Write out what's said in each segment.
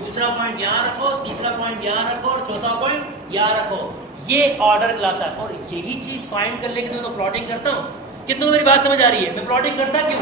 दूसरा पॉइंट यहाँ रखो, तीसरा पॉइंट यहाँ रखो और चौथा पॉइंट यहाँ रखो। ये ऑर्डर कहलाता है। और यही चीज फाइंड करने के लिए तो प्लॉटिंग करता हूँ। कितनों मेरी बात समझ आ रही है? मैं प्लॉटिंग करता क्यों?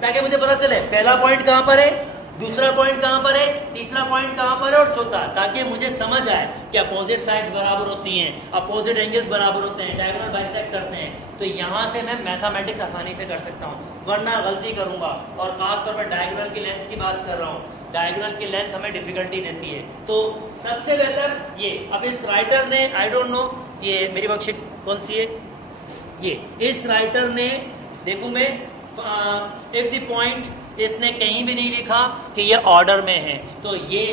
ताकि मुझे पता चले पहला पॉइंट कहाँ पर है, दूसरा पॉइंट कहाँ पर है, तीसरा पॉइंट कहाँ पर है और चौथा, ताकि मुझे समझ आए कि अपोजिट साइड्स बराबर होती हैं, अपोजिट एंगल्स बराबर होते हैं, डायगोनल बाइसेक्ट करते हैं। तो यहाँ से मैं मैथमेटिक्स आसानी से कर सकता हूँ, वरना गलती करूंगा। और खासतौर पर डायगोनल की लेंथ की बात कर रहा हूँ, डायगोनल की लेंथ हमें डिफिकल्टी देती है। तो सबसे बेहतर ये, अब इस राइटर ने, आई डोंट नो ये मेरी वर्कशीट कौन सी है, ये इस राइटर ने, देखूं मैं, इफ द पॉइंट, इसने कहीं भी नहीं लिखा कि ये ऑर्डर में है। तो ये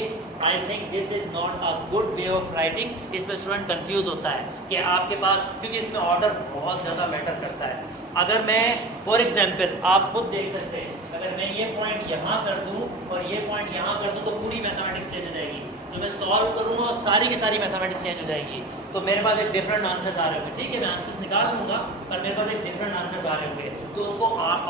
I think this is not a good way of writing. इसमें स्टूडेंट कंफ्यूज होता है कि आपके पास, क्योंकि इसमें ऑर्डर बहुत ज़्यादा मैटर करता है। अगर मैं फॉर एग्जाम्पल, आप खुद देख सकते हैं, अगर मैं ये पॉइंट यहाँ कर दूँ और ये पॉइंट यहाँ कर दूँ तो पूरी मैथमेटिक्स चेंज हो जाएगी। तो मैं सॉल्व करूँगा और सारी की सारी मैथमेटिक्स चेंज हो जाएगी। तो मेरे पास एक डिफरेंट आंसर आ रहे होंगे। ठीक है, मैं आंसर्स निकाल लूँगा, पर मेरे पास एक डिफरेंट आंसर आ रहे होंगे। तो उसको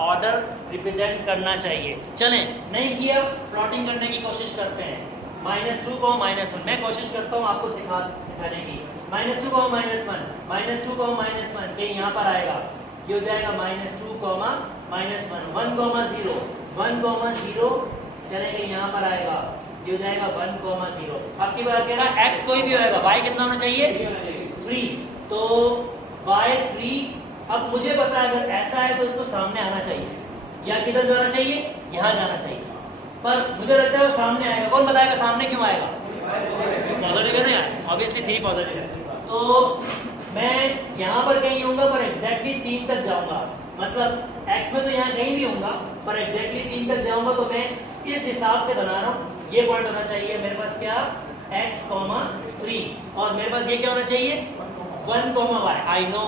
ऑर्डर रिप्रेजेंट करना चाहिए। चलें, नहीं किया, प्लॉटिंग करने की कोशिश करते हैं। -2 को -1, मैं कोशिश करता हूँ आपको सिखाने की। -2 को -1, -2 को -1 कहीं यहाँ पर आएगा, ये हो जाएगा -2, -1, 1, 0, 1, 0 चलेंगे, यहाँ पर आएगा, ये हो जाएगा 1, 0। अब की बार कह रहा है x कोई भी होएगा, y कितना होना चाहिए? 3। तो y 3। अब मुझे पता है अगर ऐसा है तो इसको सामने आना चाहिए, या किधर जाना चाहिए? यहाँ जाना चाहिए। पर मुझे लगता है वो सामने आएगा। कौन बताएगा सामने क्यों आएगा? पॉजिटिव है ना यार, ऑब्वियसली 3 पॉजिटिव है। तो मैं यहाँ पर कहीं होऊंगा, पर एग्जैक्टली 3 तक जाऊंगा। मतलब x में तो यहाँ कहीं भी होऊंगा, पर एग्जैक्टली 3 तक जाऊंगा। तो मैं इस हिसाब से बना रहा हूँ, ये पॉइंट होना चाहिए मेरे पास क्या? x, 3। और मेरे पास ये क्या होना चाहिए? 1, y। आई नो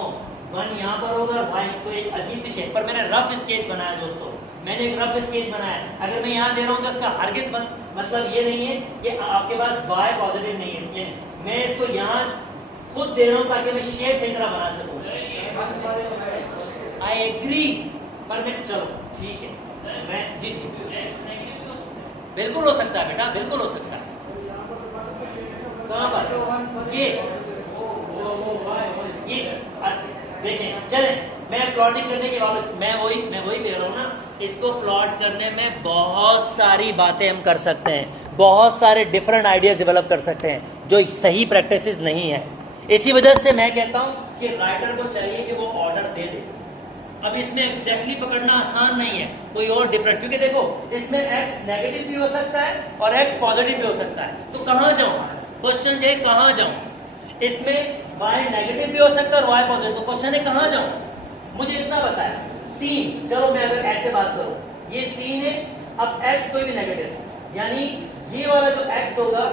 1 यहाँ पर होगा, y तो एक अजीब सी शेप पर मैंने रफ स्केच बनाया दोस्तों, मैंने एक रफ स्केच बनाया। अगर मैं यहाँ दे रहा हूँ तो इसका हरगिज़ मतलब ये नहीं है कि आपके पास y पॉजिटिव नहीं है। मैं इसको यहाँ खुद दे रहा हूँ ताकि मैं शेप सही तरह बना सकूँ। आई एग्री, पर मैं, चलो ठीक है, मैं जी बिल्कुल हो सकता है बेटा, बिल्कुल हो सकता है। कहाँ पर? ये देखें, चले मैं प्लॉटिंग करने के बाद मैं वही दे रहा हूँ ना, इसको प्लॉट करने में बहुत सारी बातें हम कर सकते हैं, बहुत सारे डिफरेंट आइडियाज डेवलप कर सकते हैं जो सही प्रैक्टिसेस नहीं है। इसी वजह से मैं कहता हूँ कि राइटर को चाहिए कि वो ऑर्डर दे दे। अब इसमें एग्जैक्टली पकड़ना आसान नहीं है, कोई और डिफरेंट, क्योंकि देखो इसमें x नेगेटिव भी हो सकता है और x पॉजिटिव भी हो सकता है। तो कहाँ जाऊं? क्वेश्चन है कहाँ जाऊं? इसमें y नेगेटिव भी हो सकता है और y पॉजिटिव, तो क्वेश्चन है कहाँ जाऊं? मुझे इतना पता है 3। चलो मैं अगर ऐसे बात करूं, ये 3 है, अब x कोई भी नेगेटिव, यानी ये वाला जो x होगा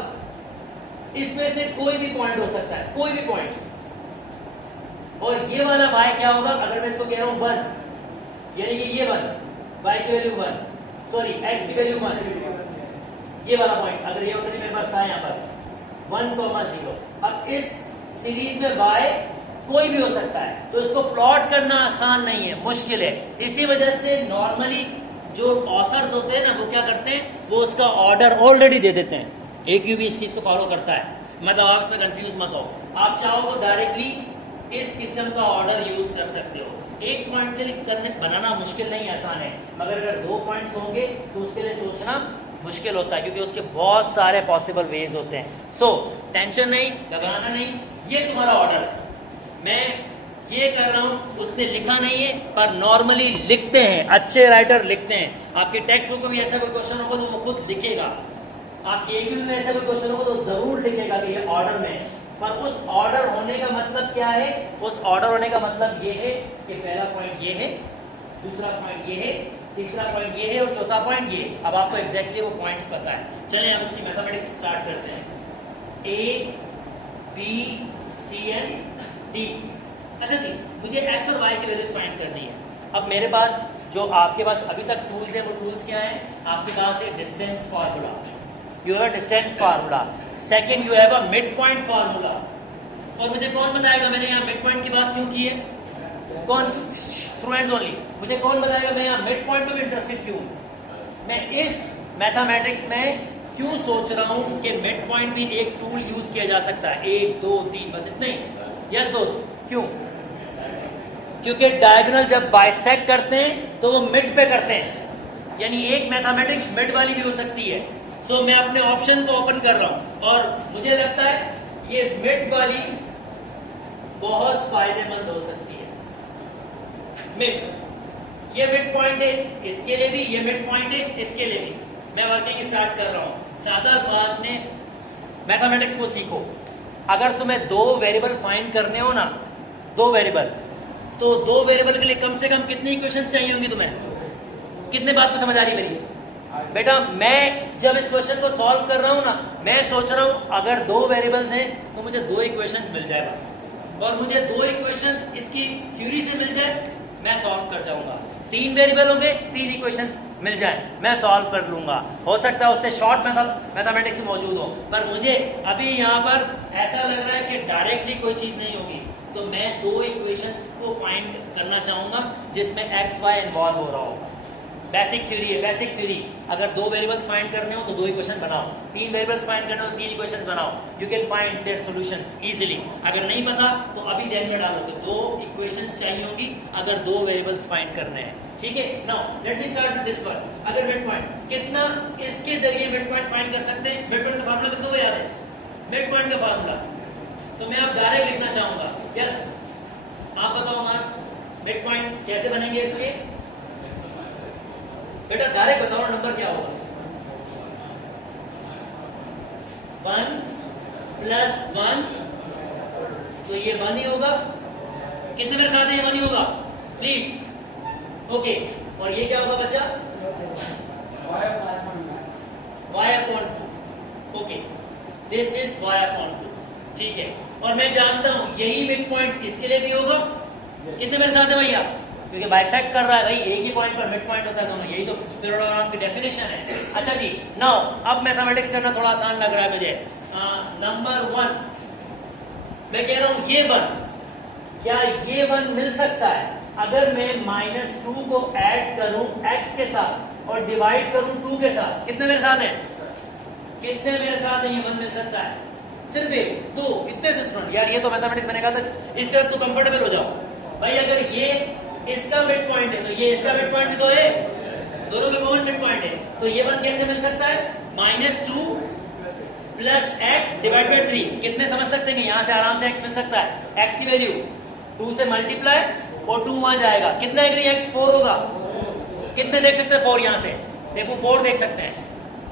इसमें से कोई भी पॉइंट हो सकता है, कोई भी पॉइंट। और ये वाला y क्या होगा? अगर मैं इसको कह रहा हूँ 1, यानी कि ये 1, y की वैल्यू 1, सॉरी x की वैल्यू 1, ये वाला पॉइंट अगर ये ऑलरेडी मेरे पास था यहाँ पर 1, 0। अब इस सीरीज में y कोई भी हो सकता है, तो इसको प्लॉट करना आसान नहीं है, मुश्किल है। इसी वजह से नॉर्मली जो ऑथर्स होते हैं ना, वो क्या करते हैं, वो उसका ऑर्डर ऑलरेडी दे देते हैं। AQB इस चीज को फॉलो करता है, मतलब आप इसमें कंफ्यूज मत हो। आप चाहो तो डायरेक्टली इस किस्म का ऑर्डर यूज कर सकते हो। एक पॉइंट के लिए बनाना मुश्किल नहीं, आसान है, मगर अगर 2 पॉइंट्स होंगे तो उसके लिए सोचना मुश्किल होता है, क्योंकि उसके बहुत सारे पॉसिबल वेज होते हैं। सो टेंशन नहीं, घबराना नहीं, ये तुम्हारा ऑर्डर है। मैं ये कर रहा हूँ, उसने लिखा नहीं है, पर नॉर्मली लिखते हैं, अच्छे राइटर लिखते हैं। आपकी टेक्स्ट बुक में भी ऐसा कोई क्वेश्चन होगा तो वो खुद लिखेगा, आपके AQB में ऐसा कोई क्वेश्चन होगा तो जरूर लिखेगा कि ये ऑर्डर में है। पर उस ऑर्डर होने का मतलब क्या है? उस ऑर्डर होने का मतलब ये है कि पहला पॉइंट ये है, दूसरा पॉइंट ये है, तीसरा पॉइंट ये है और चौथा पॉइंट ये। अब आपको एग्जैक्टली वो पॉइंट्स पता है। चलें अब इसकी मैथमेटिक्स स्टार्ट करते हैं। A, B, C, N, D। अच्छा जी, मुझे x और y की वैल्यूज फाइंड करनी है। अब मेरे पास जो आपके पास अभी तक टूल्स है, वो टूल्स क्या है? आपके पास है distance formula, you have a distance formula. Second you have a mid point formula. और मुझे कौन बताएगा मैंने यहाँ मिड पॉइंट की बात क्यों की है? कौन? Students only. मुझे कौन बताएगा मैं यहाँ मिड पॉइंट पे भी इंटरेस्टेड क्यों? मैं इस मैथमेटिक्स में क्यों सोच रहा हूं कि मिड पॉइंट भी एक टूल यूज किया जा सकता है, 1 2 3 बस इतना ही। यस दोस्त, क्यों? क्योंकि डायगोनल जब बाइसेक्ट करते हैं तो वो मिड पे करते हैं, यानी एक मैथमेटिक्स मिड वाली भी हो सकती है। सो मैं अपने ऑप्शन को ओपन कर रहा हूं और मुझे लगता है ये मिड वाली बहुत फायदेमंद हो सकती है। मिड, ये मिड पॉइंट है इसके लिए भी, ये मिड पॉइंट है इसके लिए भी। मैं वर्किंग स्टार्ट कर रहा हूं। सादा अल्फाज में मैथमेटिक्स को सीखो। अगर तुम्हें दो वेरिएबल फाइंड करने हो ना, दो वेरिएबल, तो दो वेरिएबल के लिए कम से कम कितनी इक्वेशंस चाहिए होंगी तुम्हें? कितने बात को समझ आ रही मेरी बेटा? मैं जब इस क्वेश्चन को सॉल्व कर रहा हूं ना, मैं सोच रहा हूं अगर दो वेरिएबल्स हैं तो मुझे दो इक्वेशंस मिल जाए बस, और मुझे दो इक्वेशंस इसकी थ्योरी से मिल जाए, मैं सॉल्व कर जाऊंगा। तीन वेरिएबल होंगे, तीन इक्वेशंस मिल जाए, मैं सॉल्व कर लूंगा। हो सकता है उससे शॉर्ट मैथमेटिक्स में मौजूद हो, पर मुझे अभी यहाँ पर ऐसा लग रहा है कि डायरेक्टली कोई चीज नहीं होगी, तो मैं दो इक्वेशंस को फाइंड करना चाहूंगा जिसमें एक्स वाई इन्वॉल्व हो रहा होगा। बेसिक थ्योरी है, बेसिक थ्योरी। अगर दो वेरिएबल्स फाइंड करने हो तो दो इक्वेशन बनाओ, तीन वेरिएबल्स फाइंड करने हो तो तीन इक्वेशन बनाओ। You can find their solutions easily. अगर नहीं पता तो अभी ध्यान में डालो कि दो इक्वेशंस चाहिए होंगी अगर दो वेरिएबल्स फाइंड करने हैं, ठीक है? Now let me start with this one. अगर मिड पॉइंट कितना, इसके जरिए मिड पॉइंट फाइंड कर सकते हैं। मिड पॉइंट का फार्मूला कितना याद है? मिड पॉइंट का फार्मूला तो मैं अब डायरेक्ट लिखना चाहूंगा। यस, आप बताओ मार्क, मिड पॉइंट कैसे बनेंगे इसके? बेटा डायरेक्ट बताओ नंबर क्या होगा? 1 प्लस 1, तो ये 1 ही होगा। कितने मेरे साथ है? 1 ही होगा प्लीज। ओके, और ये क्या होगा बच्चा? y upon 2। Okay, this is y upon 2, ठीक है। और मैं जानता हूं यही मिड पॉइंट इसके लिए भी होगा। कितने मेरे साथ है भैया? क्योंकि बाइसेक्ट कर रहा है भाई, एक ही पॉइंट पर मिड पॉइंट होता है दोनों, यही तो पैरेललोग्राम की डेफिनेशन है। अच्छा जी, नाउ अब मैथमेटिक्स करना थोड़ा आसान लग रहा है मुझे। नंबर 1 मैं कह रहा हूं ये 1, क्या ये 1 मिल सकता है अगर मैं -2 को ऐड करूं x के साथ और डिवाइड करूं 2 के साथ? कितने मेरे साथ है? कितने मेरे साथ है? ये 1 मिल सकता है। सिर्फ एक, दो, इतने से स्टूडेंट यार, ये तो मैथमेटिक्स बनेगा तो इसका तो कंफर्टेबल हो जाओ भाई। अगर ये इसका मिड पॉइंट है तो ये इसका मिड पॉइंट भी तो है, दोनों के कॉमन मिड पॉइंट है, तो ये 1 कैसे मिल सकता है? -2 प्लस x डिवाइड बाय 3। कितने समझ सकते हैं? यहां से आराम से x मिल सकता है। x की वैल्यू 2 से मल्टीप्लाई और 2 वहां जाएगा, कितना एग्री? x 4 होगा। कितने देख सकते हैं 4? यहां से देखो 4 देख सकते हैं।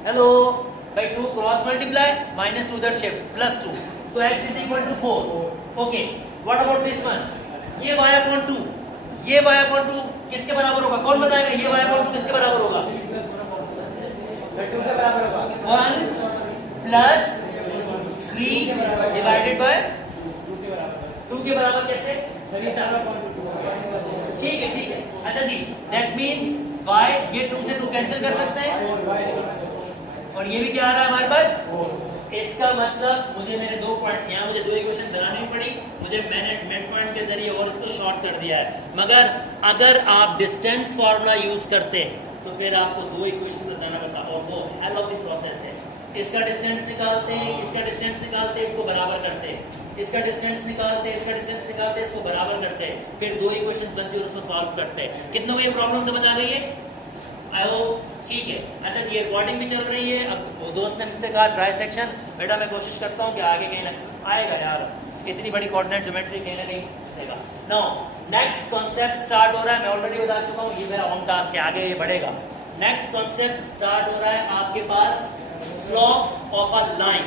हेलो भाई, 2 क्रॉस मल्टीप्लाई -2 इधर शिफ्ट प्लस 2, तो x is equal to 4। Okay, what about this one? ये y अपॉन 2, ये y अपॉन 2 किसके बराबर होगा? कौन बताएगा ये y अपॉन 2 किसके बराबर होगा? 1 प्लस 3 डिवाइडेड बाय 2 के बराबर कैसे? ठीक है, ठीक है। अच्छा जी, दैट मीन्स y, ये 2 से 2 कैंसिल कर सकते हैं और ये भी क्या आ रहा है हमारे पास? इसका मतलब मुझे मेरे दो पॉइंट्स, यहाँ मुझे दो इक्वेशन बनानी पड़ी, मैंने मिड पॉइंट के जरिए और उसको शॉर्ट कर दिया है। मगर अगर आप डिस्टेंस फार्मूला यूज करते तो फिर आपको दो इक्वेशन बताना पड़ता, और वो हेल ऑफ द प्रोसेस है। इसका डिस्टेंस निकालते हैं, इसका डिस्टेंस निकालते हैं, इसको बराबर करते हैं, इसका डिस्टेंस निकालते हैं, इसका डिस्टेंस निकालते हैं, इसको बराबर करते हैं, फिर दो इक्वेशन बनती है और उसको सॉल्व करते हैं। कितनों को ये प्रॉब्लम समझ आ गई है? आई होप, ठीक है। अच्छा जी, रिकॉर्डिंग भी चल रही है। अब वो दोस्त ने मुझसे कहा ट्राई सेक्शन, बेटा मैं कोशिश करता हूँ कि आगे कहीं ना आएगा यार, इतनी बड़ी कोऑर्डिनेट ज्योमेट्री कहीं ना कहीं आएगा। नाउ नेक्स्ट कॉन्सेप्ट स्टार्ट हो रहा है। मैं ऑलरेडी बता चुका हूँ, ये मेरा होम टास्क है, आगे ये बढ़ेगा। नेक्स्ट कॉन्सेप्ट स्टार्ट हो रहा है आपके पास, स्लोप ऑफ अ लाइन।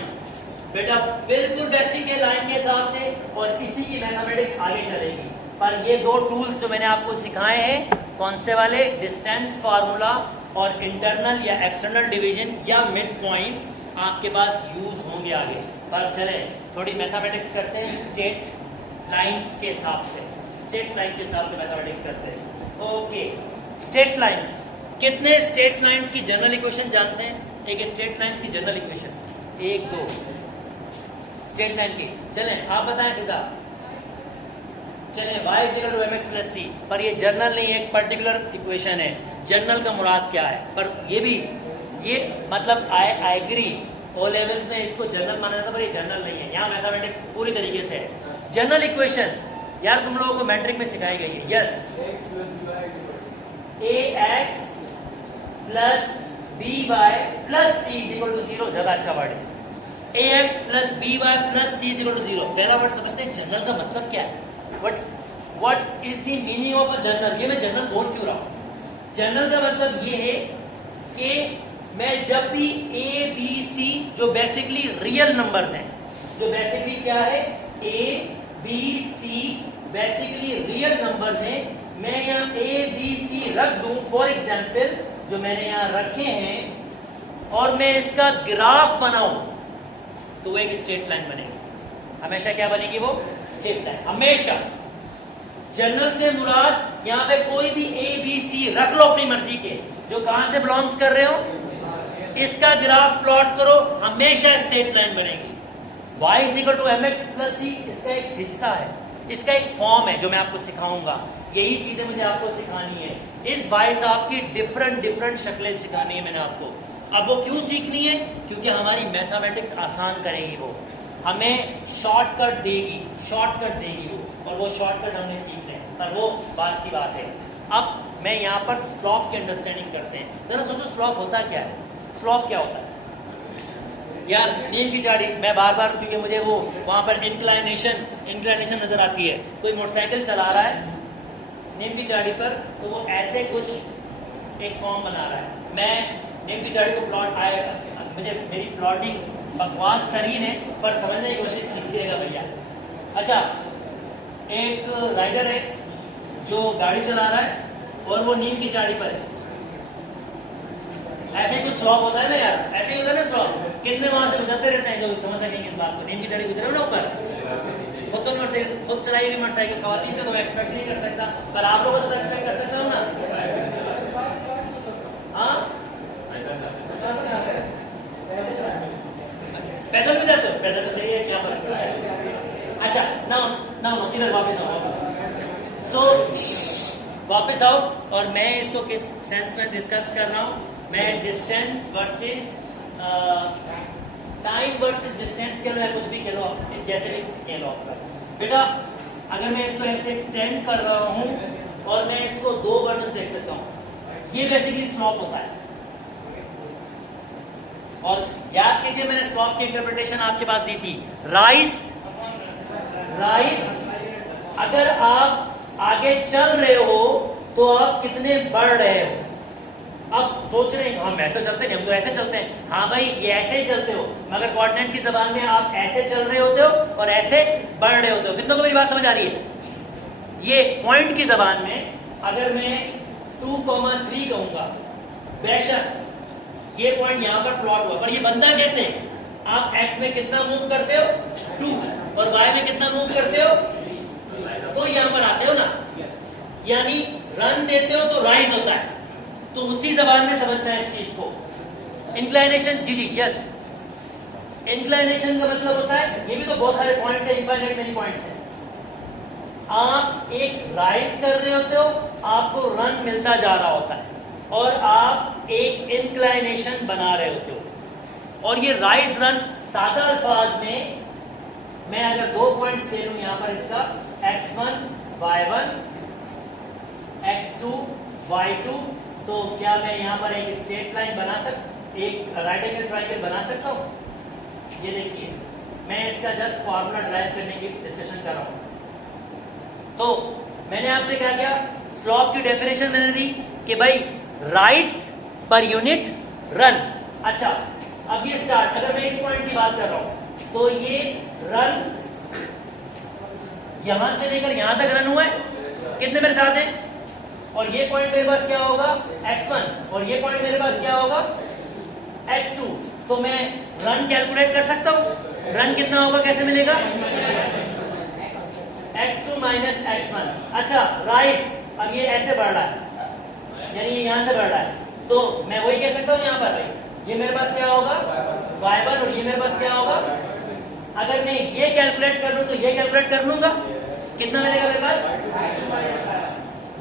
बेटा बिल्कुल बेसिक है लाइन के हिसाब से, और इसी की मैथमेटिक्स आगे चलेगी। पर ये दो टूल्स जो मैंने आपको सिखाए हैं, कौन से वाले? डिस्टेंस फार्मूला और इंटरनल या एक्सटर्नल डिवीजन या मिड पॉइंट, आपके पास यूज होंगे आगे। पर चले थोड़ी मैथमेटिक्स करते हैं स्ट्रेट लाइंस के हिसाब से, स्ट्रेट लाइन के हिसाब से मैथमेटिक्स करते हैं। ओके, स्ट्रेट लाइंस, कितने स्ट्रेट लाइंस की जनरल इक्वेशन जानते हैं? एक स्ट्रेट लाइंस की जनरल इक्वेशन, 1 2 स्ट्रेट लाइन की। चले आप बताएं फिजा। चले y equal to mx plus c, पर ये जनरल नहीं है, एक पर्टिकुलर इक्वेशन है। जनरल का मुराद क्या है? पर ये भी ये मतलब आई एग्री, ओ लेवल्स में इसको जनरल माना जाता है, पर ये जनरल नहीं है। यहाँ मैथमेटिक्स पूरी तरीके से है। जनरल इक्वेशन यार तुम लोगों को मैट्रिक में सिखाई गई है। Yes, ax plus by plus c equal to 0, ज्यादा अच्छा वर्ड है। ax plus by plus c equal to 0। पहला वर्ड समझते हैं जनरल का मतलब क्या है। What is the meaning of a general. ये मैं जनरल बोल क्यों रहा हूं। जनरल का मतलब ये है कि मैं जब भी a b c जो बेसिकली रियल नंबर्स हैं, जो बेसिकली क्या है a b c basically real numbers हैं, मैं यहाँ a b c रख दूं फॉर एग्जाम्पल, जो मैंने यहाँ रखे हैं, और मैं इसका ग्राफ बनाऊं तो वो एक स्ट्रेट लाइन बनेगी। हमेशा क्या बनेगी वो? स्ट्रेट लाइन, हमेशा। जनरल से मुराद यहाँ पे कोई भी a b c रख लो अपनी मर्जी के, जो कहां से बिलोंग्स कर रहे हो, इसका ग्राफ प्लॉट करो, हमेशा स्ट्रेट लाइन बनेगी। y is equal to mx plus c इसका एक हिस्सा है, इसका एक फॉर्म है जो मैं आपको सिखाऊंगा। यही चीजें मुझे आपको सिखानी है। इस भाई साहब की डिफरेंट शक्लें सिखानी है मैंने आपको। अब वो क्यों सीखनी है? क्योंकि हमारी मैथमेटिक्स आसान करेगी, वो हमें शॉर्टकट देगी वो, और वो शॉर्टकट हमने सीखने हैं, पर वो बात की बात है। अब मैं यहाँ पर स्लॉप की अंडरस्टैंडिंग करते हैं। जरा सोचो स्लॉप होता क्या है। स्लॉप क्या होता है यार? नीम की झाड़ी, मैं बार बार, क्योंकि मुझे वो वहां पर इंक्लाइनेशन नजर आती है। कोई मोटरसाइकिल चला रहा है नीम की झाड़ी पर, तो वो ऐसे कुछ एक फॉर्म बना रहा है। मैं नीम की झाड़ी को मुझे मेरी प्लॉटिंग बकवास तरीन है, पर समझने की कोशिश कीजिएगा भैया। अच्छा, एक राइडर है जो गाड़ी चला रहा है और वो नीम की झाड़ी पर है। ऐसे ही कुछ स्लॉप होता है ना यार, ऐसे ही होता है ना स्लॉप। कितने वहां से गुजरते रहते हैं जो समझ सकेंगे इस बात को। नीम की झाड़ी गुजरे ना ऊपर, खुद तो खुद चलाई हुई मोटरसाइकिल खवातीन से तो मैं एक्सपेक्ट नहीं कर सकता, पर आप लोगों से तो एक्सपेक्ट कर सकता हूँ ना। हाँ, पैदल भी जाते हो? पैदल तो सही है, क्या फर्क पड़ता है। अच्छा, ना इधर वापस आओ। वापस आओ, और मैं इसको किस सेंस में डिस्कस कर रहा हूँ। मैं distance versus time versus distance कह लो या कुछ भी कह लो, जैसे भी कह लो बेटा। अगर मैं इसको ऐसे एक्सटेंड कर रहा हूं और मैं इसको दो वर्जन देख सकता हूं, ये बेसिकली स्लॉप होता है। और याद कीजिए मैंने स्लॉप की इंटरप्रिटेशन आपके पास दी थी, राइज। अगर आप आगे चल रहे हो तो आप कितने बढ़ रहे हो। अब सोच रहे हैं हम ऐसे चलते हैं, हम तो ऐसे चलते हैं। हाँ भाई, ये ऐसे ही चलते हो, मगर कोऑर्डिनेट की जबान में आप ऐसे चल रहे होते हो और ऐसे बढ़ रहे होते हो। कितनों को मेरी बात समझ आ रही है? ये पॉइंट की जबान में अगर मैं 2,3 कहूंगा, बेशक ये पॉइंट यहां पर प्लॉट हुआ, पर ये बनता कैसे? आप x में कितना मूव करते हो? 2, और y में कितना मूव करते हो? तो यहां पर आते हो ना, यानी रन देते हो तो राइज होता है। तो उसी जबान में समझना है इस चीज को। इंक्लाइनेशन, जी यस, इंक्लाइनेशन का मतलब होता है, ये भी तो बहुत सारे पॉइंट्स है, इनफाइनाइट मेनी पॉइंट्स है। आप एक राइज कर रहे होते हो, आपको रन मिलता जा रहा होता है, और आप एक इंक्लाइनेशन बना रहे होते हो। और ये राइज रन सादा अल्फाज में मैं अगर 2 पॉइंट्स ले लूं यहां पर, इसका x1 y1 x2 y2, तो क्या मैं यहां पर एक स्ट्रेट लाइन बना एक राइट एंगल ट्रायंगल बना सकता हूं? ये देखिए, मैं इसका जस्ट फॉर्मूला ड्राइव करने की डिस्कशन कर रहा हूं। तो मैंने आपसे क्या किया, स्लॉप की डेफिनेशन मैंने दी कि भाई राइज पर यूनिट रन। अच्छा, अब ये स्टार्ट, अगर मैं इस पॉइंट की बात कर रहा हूं तो ये रन यहां से लेकर यहां तक रन हुआ है। कितने मेरे साथ हैं? और ये पॉइंट मेरे पास क्या होगा? x1, और ये पॉइंट मेरे पास क्या होगा? x2। तो मैं रन कैलकुलेट कर सकता हूं। रन कितना होगा, कैसे मिलेगा? x2 minus x1। अच्छा, राइज, अब ये ऐसे बढ़ रहा है, यानी ये यहां से बढ़ रहा है, तो मैं वही कह सकता हूं यहां पर ये मेरे पास क्या होगा? y1, और ये मेरे पास क्या होगा? अगर मैं ये कैलकुलेट कर लूं तो ये कैलकुलेट कर लूंगा, कितना मिलेगा मेरे पास?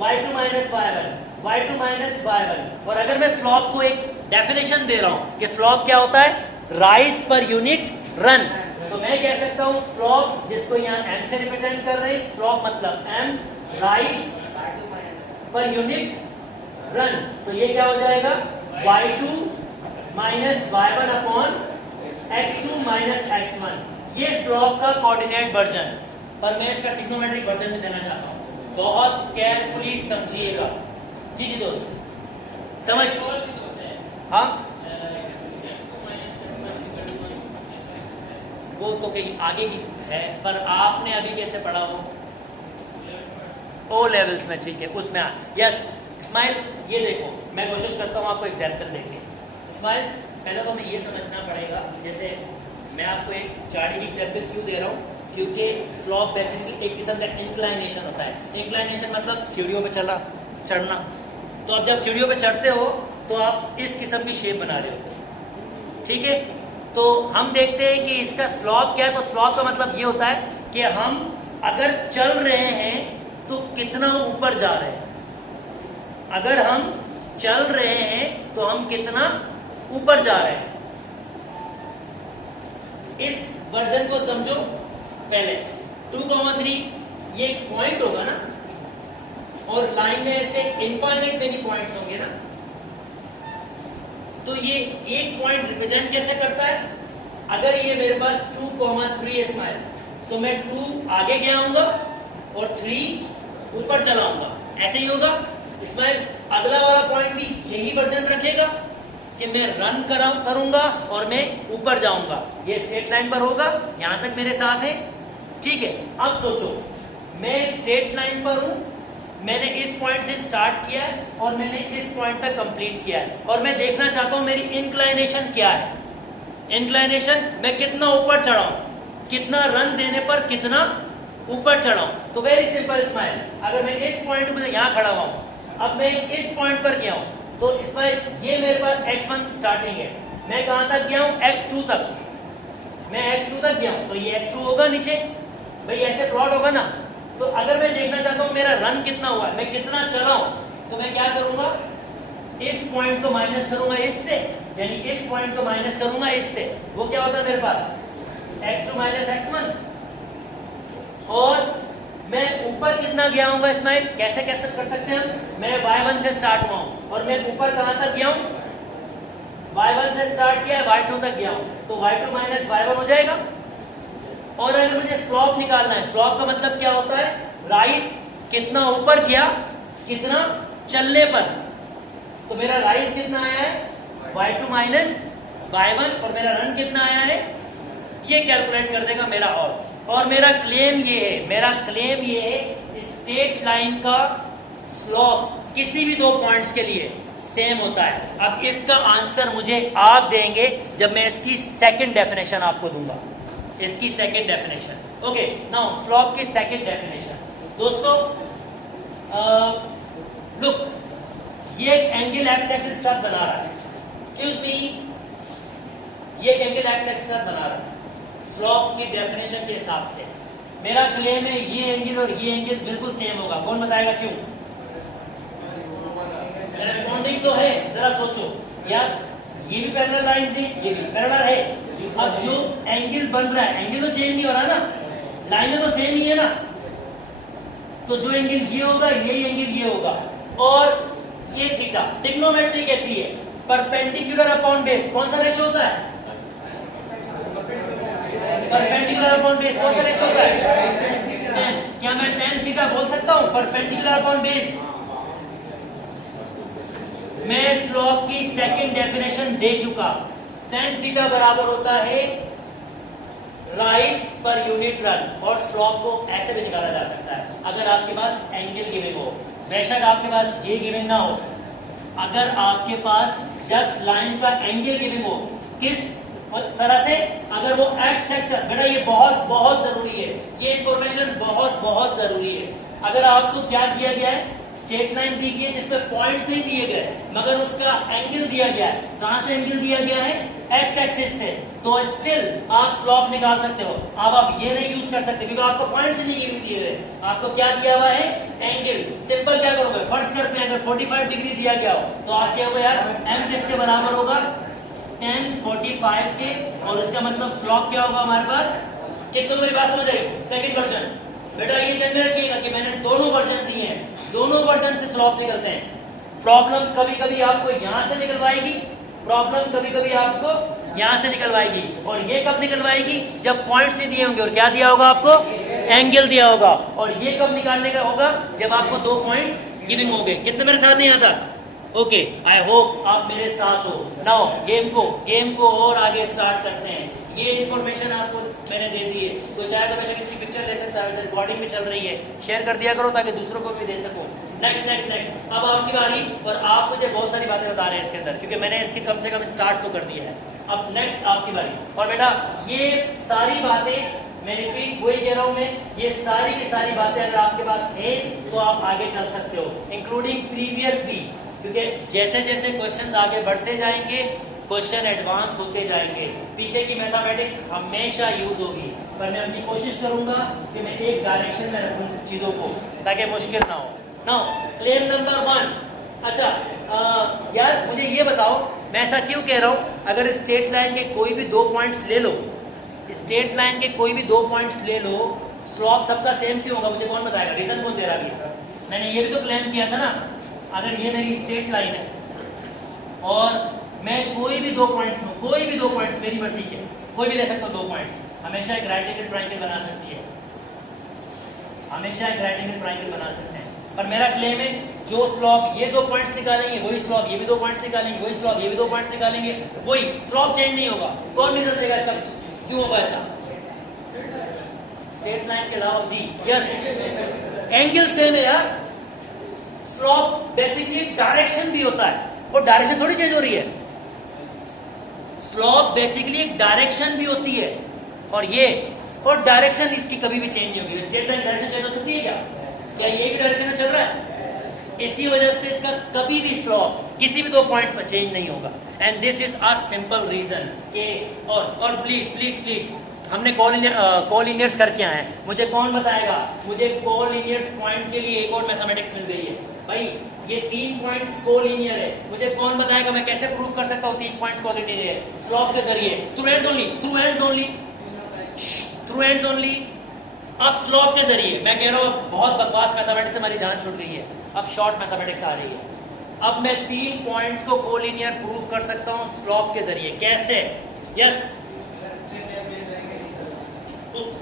y2 minus y1, y2 minus y1। और अगर मैं स्लॉप को एक डेफिनेशन दे रहा हूं कि स्लोप क्या होता है, राइज पर यूनिट रन। तो मैं कह सकता हूं स्लोप, जिसको यहां m से रिप्रेजेंट कर रहे हैं, स्लोप मतलब m rise per unit run. तो ये क्या हो जाएगा, y2 minus y1 upon x2 minus x1। ये स्लोप का कोऑर्डिनेट वर्जन, पर मैं इसका ट्रिग्नोमेट्रिक वर्जन में देना चाहता हूं, बहुत केयरफुली समझिएगा। जी जी दोस्त, समझ, हाँ वो तो कहीं आगे की है, पर आपने अभी कैसे पढ़ा हो, ओ लेवल्स में, ठीक है, उसमें यस। इस्माइल ये देखो, मैं कोशिश करता हूँ आपको एग्जाम्पल देके। इस्माइल पहले तो हमें ये समझना पड़ेगा, जैसे मैं आपको एक चार्ट की एग्जाम्पल क्यों दे रहा हूँ, क्योंकि स्लोप बेसिकली एक किस्म का इंक्लाइनेशन होता है। इंक्लाइनेशन मतलब सीढ़ियों पे चढ़ना। तो अब जब सीढ़ियों पे चढ़ते हो तो आप इस किस्म की शेप बना रहे हो, ठीक है। तो हम देखते हैं कि इसका स्लोप क्या है। तो स्लोप का मतलब ये होता है कि हम अगर चल रहे हैं तो कितना ऊपर जा रहे हैं। अगर हम चल रहे हैं तो हम कितना ऊपर जा रहे हैं। इस वर्जन को समझो। पहले 2,3 ये एक पॉइंट होगा ना, और लाइन में ऐसे इनफाइनाइट मेनी पॉइंट्स होंगे ना। तो ये एक पॉइंट रिप्रेजेंट कैसे करता है, अगर ये मेरे पास 2,3 स्माइल, तो मैं 2 आगे गया आऊंगा और 3 ऊपर चलाऊंगा, ऐसे ही होगा। इसमें अगला वाला पॉइंट भी यही वर्जन रखेगा कि मैं रन करूंगा और मैं ऊपर जाऊंगा। ये स्ट्रेट लाइन पर होगा, यहां तक मेरे साथ है, ठीक है। अब सोचो, मैं स्ट्रेट लाइन पर हूं, मैंने इस पॉइंट से स्टार्ट किया है और मैंने इस पॉइंट तक कंप्लीट किया है, और मैं देखना चाहता हूं मेरी इंक्लाइनेशन क्या है। इंक्लाइनेशन मैं कितना ऊपर चढ़ा हूं, कितना रन देने पर कितना ऊपर चढ़ा हूं। तो वेरी सिंपल स्माइल, अगर मैं इस पॉइंट पर यहां खड़ा हुआ हूं, अब मैं इस पॉइंट पर गया हूं, तो इसमें ये मेरे पास x1 स्टार्टिंग है, मैं कहां तक गया हूं, x2 तक। मैं x2 तक गया हूं, तो ये x2 होगा नीचे, भाई ऐसे प्लॉट होगा ना। तो अगर मैं देखना चाहता हूं मेरा रन कितना हुआ है, मैं कितना चला हूं, तो मैं क्या करूंगा, इस पॉइंट को माइनस करूंगा इससे, यानी इस पॉइंट को माइनस करूंगा इससे। वो क्या होता है मेरे पास x2 माइनस x1। और मैं ऊपर कितना गया हूं इसमें, कैसे कैसे कर सकते हैं हम, मैं y1 से स्टार्ट हुआ हूं और मैं ऊपर कहां तक गया हूं, y1 से स्टार्ट किया, y2 तक गया हूं, तो y2 माइनस y1 हो जाएगा। और अगर मुझे स्लोप निकालना है, स्लोप का मतलब क्या होता है, राइज कितना ऊपर गया, कितना चलने पर। तो मेरा राइज कितना आया है, y2 माइनस y1, और मेरा रन कितना आया है, ये कैलकुलेट कर देगा मेरा। और मेरा क्लेम ये है, मेरा क्लेम ये है, स्ट्रेट लाइन का स्लोप किसी भी 2 पॉइंट्स के लिए सेम होता है। अब इसका आंसर मुझे आप देंगे जब मैं इसकी सेकंड डेफिनेशन आपको दूंगा, इसकी second definition. Okay, now slope की सेकंड डेफिनेशन। दोस्तों लुक, ये एक एंगल एक्स एक्सिस के साथ बना रहा है, एक्सक्यूज मी, ये एक एंगल एक्स एक्सिस के साथ बना रहा है। स्लोप की डेफिनेशन के हिसाब से मेरा क्लेम है ये एंगल और ये एंगल बिल्कुल सेम होगा। कौन बताएगा क्यों? करेस्पॉन्डिंग तो है, जरा सोचो यार, ये भी पैरेलल लाइन से, ये भी पैरेलल है। अब जो एंगल बन रहा है, एंगल तो चेंज नहीं हो रहा ना, लाइनें तो सेम ही है ना। तो जो एंगल ये होगा, यही एंगल ये होगा, और ये थीटा। ट्रिग्नोमेट्री कहती है परपेंडिकुलर अपॉन बेस। कौन सा रेशो होता है, परपेंडिकुलर अपॉन बेस? कौन सा रेशो होता है? क्या मैं tan थीटा बोल सकता हूं, परपेंडिकुलर अपॉन बेस? मैं स्लोप की सेकंड डेफिनेशन दे चुका। tan थीटा बराबर होता है राइज पर यूनिट रन, और स्लोप को ऐसे भी निकाला जा सकता है अगर आपके पास एंगल गिविंग हो। बेशक आपके पास ये गिविंग ना हो, अगर आपके पास जस्ट लाइन का एंगल गिविंग हो, किस तरह से, अगर वो एक्स एक्स, बेटा ये बहुत बहुत जरूरी है, ये इंफॉर्मेशन बहुत बहुत जरूरी है। अगर आपको क्या दिया गया है, स्ट्रेट लाइन दी गई है जिसमें पॉइंट्स नहीं दिए गए, मगर उसका एंगल दिया गया है। कहां से एंगल दिया गया है, एक्स एक्सिस से, तो स्टिल आप स्लॉप निकाल सकते हो। अब आप ये नहीं यूज कर सकते क्योंकि आपको पॉइंट्स नहीं दिए हुए, आपको क्या दिया हुआ है, एंगल। सिंपल क्या करोगे, फर्स्ट करते हैं अगर 45 डिग्री दिया गया हो तो आप क्या होगा यार, एम किसके बराबर होगा, tan 45 के, और इसका मतलब स्लॉप क्या होगा हमारे पास, कितनों मेरी बात समझ आई। सेकंड वर्जन बेटा ये ध्यान में रखिएगा कि मैंने दोनों वर्जन दिए हैं, दोनों वर्जन से स्लॉप निकलते हैं। प्रॉब्लम कभी कभी आपको यहां से निकलवाएगी, प्रॉब्लम कभी कभी आपको यहां से निकलवाएगी, और ये कब निकलवाएगी, जब पॉइंट्स नहीं दिए होंगे और क्या दिया होगा आपको, एंगल दिया होगा। और ये कब निकालने का होगा, जब आपको 2 पॉइंट्स गिविंग होंगे। कितने मेरे साथ नहीं आता, ओके, आई होप आप मेरे साथ हो। नाउ गेम को और आगे स्टार्ट करते हैं। ये इन्फॉर्मेशन आपको मैंने दे दी है, तो चाहे तो बेशक इसकी पिक्चर ले सकता है, रिकॉर्डिंग में चल रही है, शेयर कर दिया करो ताकि दूसरों को भी दे सकूं। नेक्स्ट अब आपकी बारी, और आप मुझे बहुत सारी बातें बता रहे हैं इसके अंदर, क्योंकि मैंने इसके कम से कम स्टार्ट तो कर दिया है। अब नेक्स्ट आपकी बारी, और बेटा ये सारी बातें मैं रिपीट वही कह रहा हूं, मैं ये सारी की सारी बातें अगर आपके पास है तो आप आगे चल सकते हो, इंक्लूडिंग प्रीवियस भी, क्योंकि जैसे जैसे क्वेश्चन आगे बढ़ते जाएंगे क्वेश्चन एडवांस होते जाएंगे। पीछे की मैथमेटिक्स हमेशा यूज होगी, पर मैं अपनी कोशिश करूंगा कि मैं एक डायरेक्शन में रखूं चीजों को ताकि मुश्किल ना हो। Now claim number 1। अच्छा यार मुझे ये बताओ, मैं ऐसा क्यों कह रहा हूं, अगर स्ट्रेट लाइन के कोई भी 2 पॉइंट्स ले लो, स्ट्रेट लाइन के कोई भी 2 पॉइंट्स ले लो, स्लॉप सबका सेम क्यों होगा, मुझे कौन बताएगा, रीजन कौन दे रहा है। मैंने ये भी तो क्लेम किया था ना, अगर ये मेरी स्ट्रेट लाइन है और मैं कोई भी 2 पॉइंट्स लूं, कोई भी 2 पॉइंट्स, मेरी मर्जी के कोई भी ले सकता हूं 2 पॉइंट्स, हमेशा एक राइट एंगल ट्रायंगल बना सकती है, हमेशा एक राइट एंगल ट्रायंगल बना सकते हैं। पर मेरा क्लेम है जो स्लॉप ये 2 पॉइंट्स निकालेंगे वही स्लॉप ये भी 2 पॉइंट्स निकालेंगे, वही स्लॉप ये भी 2 पॉइंट्स निकालेंगे, वही स्लॉप चेंज नहीं होगा। कौन रीजन देगा इसका, क्यों होगा ऐसा, स्ट्रेट लाइन के अलावा जी, यस एंगल सेम है यार, स्लॉप बेसिकली डायरेक्शन भी होता है, और डायरेक्शन थोड़ी चेंज हो रही है, स्लॉप बेसिकली एक डायरेक्शन भी होती है, और ये और डायरेक्शन इसकी कभी भी चेंज नहीं होगी। स्ट्रेट लाइन डायरेक्शन चेंज हो सकती है क्या, क्या ये भी डायरेक्शन में चल रहा है, इसी वजह से इसका कभी भी स्लॉप किसी भी 2 पॉइंट्स पर चेंज नहीं होगा। And this is a simple reason के, और प्लीज हमने कोलिनियर्स करके आए हैं, मुझे कौन बताएगा, मुझे कोलिनियर्स पॉइंट के लिए एक और मैथमेटिक्स मिल गई है भाई, ये 3 पॉइंट्स कोलिनियर है, मुझे कौन बताएगा, मैं कैसे प्रूव कर सकता हूँ 3 पॉइंट्स कोलिनियर है, स्लॉप के जरिए, थ्रू एंड्स ओनली, अब स्लॉप के जरिए। मैं कह रहा हूँ बहुत बकवास मैथमेटिक्स से हमारी जान छूट गई है, अब शॉर्ट मैथमेटिक्स आ रही है। अब मैं 3 पॉइंट्स को कोलिनियर प्रूव कर सकता हूँ स्लॉप के जरिए, कैसे, यस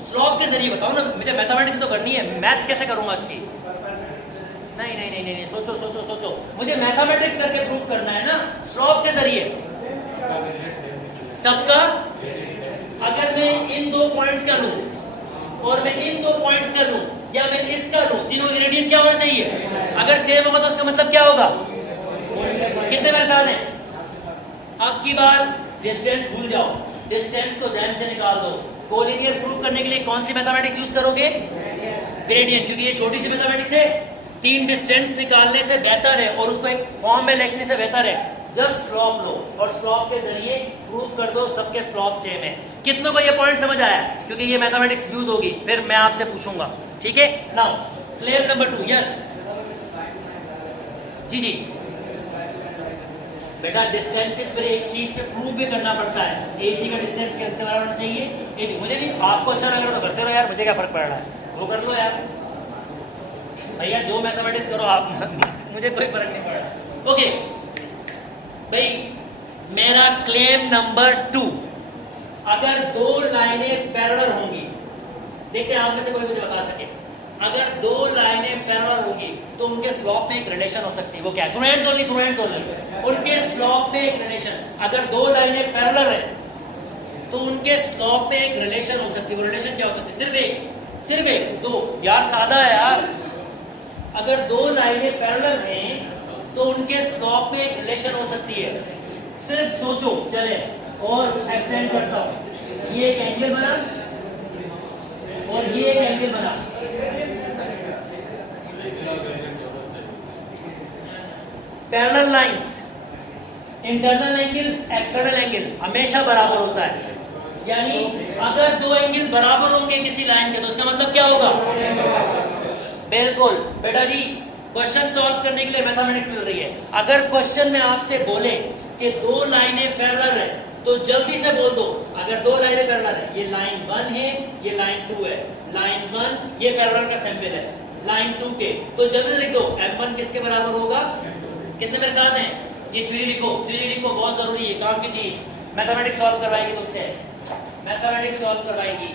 स्लॉप के जरिए बताओ ना, मुझे मैथमेटिक्स तो करनी है, मैथ्स कैसे करूंगा इसकी, नहीं, सोचो, मुझे मैथमेटिक्स करके प्रूव करना है ना, स्लॉप के जरिए सबका। अगर मैं इन 2 पॉइंट्स का लूं और मैं इन 2 पॉइंट्स का लूं या मैं इसका लूं, तीनों ग्रेडियंट क्या होना चाहिए, अगर सेम होगा तो उसका मतलब क्या होगा, कितने मेरे साथ हैं। अब की बार डिस्टेंस भूल जाओ, डिस्टेंस को ध्यान से निकाल दो। कोलिनियर प्रूव करने के लिए कौन सी मैथमेटिक्स यूज करोगे, ग्रेडियंट, क्योंकि ये छोटी सी मैथमेटिक्स है, 3 डिस्टेंस निकालने से बेहतर है और उसको एक फॉर्म में लिखने से बेहतर है जस्ट स्लॉप लो और स्लॉप के जरिए प्रूव कर दो सबके स्लॉप सेम है। कितनों को ये पॉइंट समझ आया, क्योंकि ये मैथमेटिक्स यूज होगी, फिर मैं आपसे पूछूंगा, ठीक है। नाउ क्लेम नंबर 2, यस जी बेटा, डिस्टेंसेस पर एक चीज पे प्रूव भी करना पड़ता है, एसी का डिस्टेंस कैसे बराबर होना चाहिए, एक मुझे नहीं, आपको अच्छा लग रहा तो करते रहो यार, मुझे क्या फर्क पड़ रहा है, वो कर लो यार भैया, जो मैथमेटिक्स करो आप मुझे कोई फर्क नहीं पड़ रहा। ओके भाई, मेरा क्लेम नंबर 2, अगर 2 लाइनें पैरेलल होंगी, देखते हैं आप में से कोई मुझे बता सके, अगर 2 लाइनें पैरेलल होगी तो उनके स्लॉप में एक रिलेशन हो सकती है, वो क्या है, थ्रू एंड्स ओनली, उनके स्लॉप में एक रिलेशन, अगर 2 लाइनें पैरेलल है तो उनके स्लॉप में एक रिलेशन हो सकती है, वो रिलेशन क्या हो सकती है, सिर्फ एक, 2 यार, सादा है यार, अगर 2 लाइनें पैरेलल हैं तो उनके स्लॉप में एक रिलेशन हो सकती है, सिर्फ सोचो, चले और एक्सटेंड करता हूं, ये एक एंगल बना और ये एक एंगल बना, parallel lines, internal angle external angle हमेशा बराबर होता है, यानी अगर दो एंगल बराबर होंगे किसी लाइन के तो उसका मतलब क्या होगा? बिल्कुल बेटा जी, क्वेश्चन सॉल्व करने के लिए मैथमेटिक्स मिल रही है। अगर क्वेश्चन में आपसे बोले कि दो लाइनें पैरेलल है तो जल्दी से बोल दो, अगर दो लाइनें पैरेलल है, ये लाइन 1 है, ये लाइन 2 है, लाइन 1 ये पैरेलल का सैंपल है, लाइन 2 के, तो जल्दी लिख दो M1 किसके बराबर होगा? कितने मेरे साथ हैं? ये थ्योरी लिखो, थ्योरी लिखो, बहुत जरूरी है, काम की चीज। मैथमेटिक्स सॉल्व करवाएगी तुमसे, मैथमेटिक्स सॉल्व करवाएगी,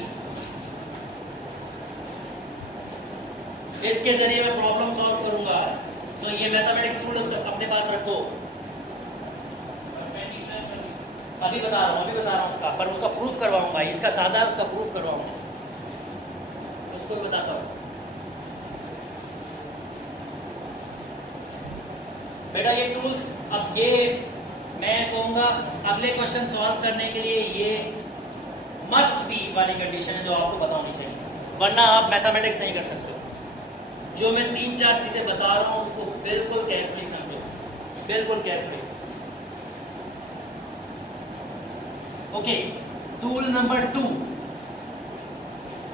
इसके जरिए मैं प्रॉब्लम सॉल्व करूंगा। तो ये मैथमेटिक्स टूल अपने पास रखो, अभी बता रहा हूँ उसका, पर उसका प्रूफ करवाऊंगा, इसका सादा है उसका प्रूफ करवाऊंगा, उसको बताता हूँ। बेटा ये टूल्स, अब ये मैं कहूंगा अगले क्वेश्चन सॉल्व करने के लिए ये मस्ट बी वाली कंडीशन है जो आपको पता होनी चाहिए, वरना आप मैथमेटिक्स नहीं कर सकते। जो मैं 3-4 चीजें बता रहा हूं उसको बिल्कुल केयरफुली समझो, बिल्कुल केयरफुली। ओके, टूल नंबर 2,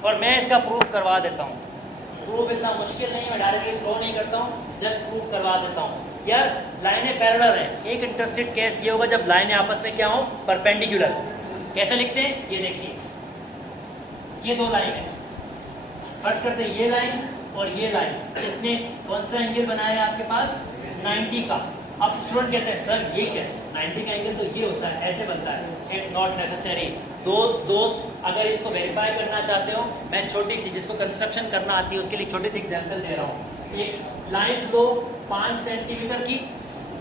और मैं इसका प्रूफ करवा देता हूं। प्रूफ इतना मुश्किल नहीं, मैं डायरेक्टली थ्रो नहीं करता हूं, जस्ट प्रूफ करवा देता हूं। यार लाइनें पैरेलल हैं, एक इंटरेस्टेड केस ये होगा जब लाइनें आपस में क्या हो? परपेंडिकुलर। कैसे लिखते हैं? ये देखिए, ये दो लाइन है, फर्स्ट करते हैं ये लाइन और ये लाइन, इसने कौन सा एंगल बनाया है आपके पास? 90 का। अब स्टूडेंट कहते हैं सर ये कैसे? 90 का एंगल तो ये होता है, ऐसे बनता है। It not necessary. दोस्त अगर इसको वेरीफाई करना चाहते हो, मैं छोटी सी, जिसको कंस्ट्रक्शन करना आती है उसके लिए छोटी सी एग्जांपल दे रहा हूँ। एक लाइन लो 5 सेंटीमीटर की,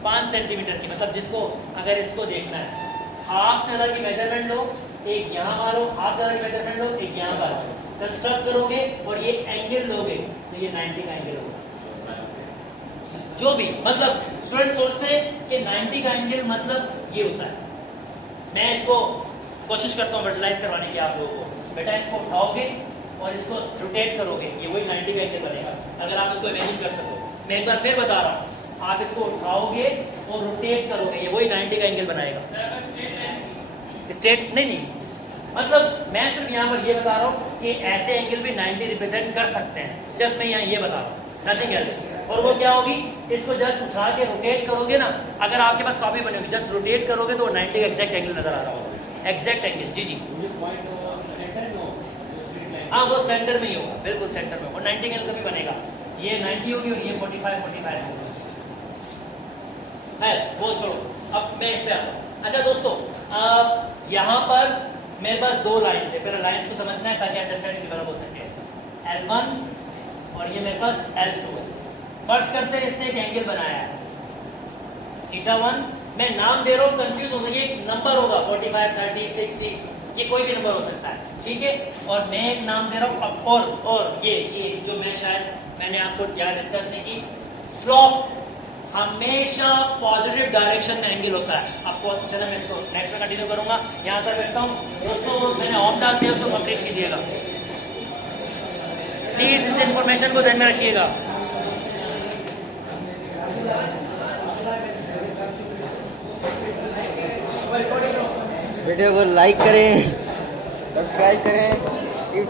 5 सेंटीमीटर की, मतलब जिसको अगर इसको देखना है, हाफ से ज़्यादा की मेजरमेंट लो, एक यहाँ मारो, हाफ से ज़्यादा की मेजरमेंट लो, एक यहाँ मारो, कंस्ट्रक्ट करोगे और ये एंगल लोगे तो ये 90 का एंगल होगा। जो भी मतलब स्टूडेंट सोचते हैं कि 90 का एंगल मतलब ये होता है। मैं इसको कोशिश करता हूँ विजुलाइज करवाने की आप लोगों को। बेटा इसको उठाओगे और इसको रोटेट करोगे, ये वही 90 का एंगल बनेगा, अगर आप इसको इमेजिन कर सको। मैं एक बार फिर बता रहा हूँ, आप इसको उठाओगे और रोटेट करोगे, ये वही 90 का एंगल बनाएगा। स्टेट नहीं, मतलब मैं सिर्फ यहाँ पर ये बता रहा हूँ कि ऐसे एंगल भी 90 रिप्रेजेंट कर सकते हैं, जस्ट मैं यहाँ ये बता रहा हूँ, नथिंग एल्स। और वो क्या होगी? इसको जस्ट उठा के रोटेट करोगे ना, अगर आपके पास कॉपी बनी होगी, जस्ट रोटेट करोगे तो 90 का एग्जैक्ट एंगल नजर आ रहा होगा, एग्जैक्ट एंगल। जी जी हाँ, वो सेंटर में ही होगा, बिल्कुल सेंटर में, और 90 एंगल कभी बनेगा, ये 90 होगी और ये 45 होगी। वो छोड़ो, अब मैं इस पे आता हूँ। अच्छा दोस्तों, यहाँ पर मेरे पास दो लाइन है, पहले लाइन्स को समझना है ताकि अंडरस्टैंडिंग डेवलप हो सके। L1 और ये मेरे पास L2 है। फर्स्ट करते हैं, इसने एक एंगल बनाया है θ1, मैं नाम दे रहा हूँ, कंफ्यूज हो गई, एक नंबर होगा 45, 30, 60, ये कोई भी नंबर हो सकता है, ठीक है। और मैं एक नाम दे रहा हूँ अब, और ये जो मैं शायद मैंने आपको यहाँ डिस्कस नहीं की, स्लोप हमेशा पॉजिटिव डायरेक्शन में एंगल होता है। आपको चलो मैं इसको नेक्स्ट में कंटिन्यू करूंगा, यहाँ पर बैठता हूँ दोस्तों, मैंने ऑफ डाल दिया, उसको कंप्लीट कीजिएगा प्लीज, इस इंफॉर्मेशन को ध्यान में रखिएगा। वीडियो को लाइक करें, सब्सक्राइब करें।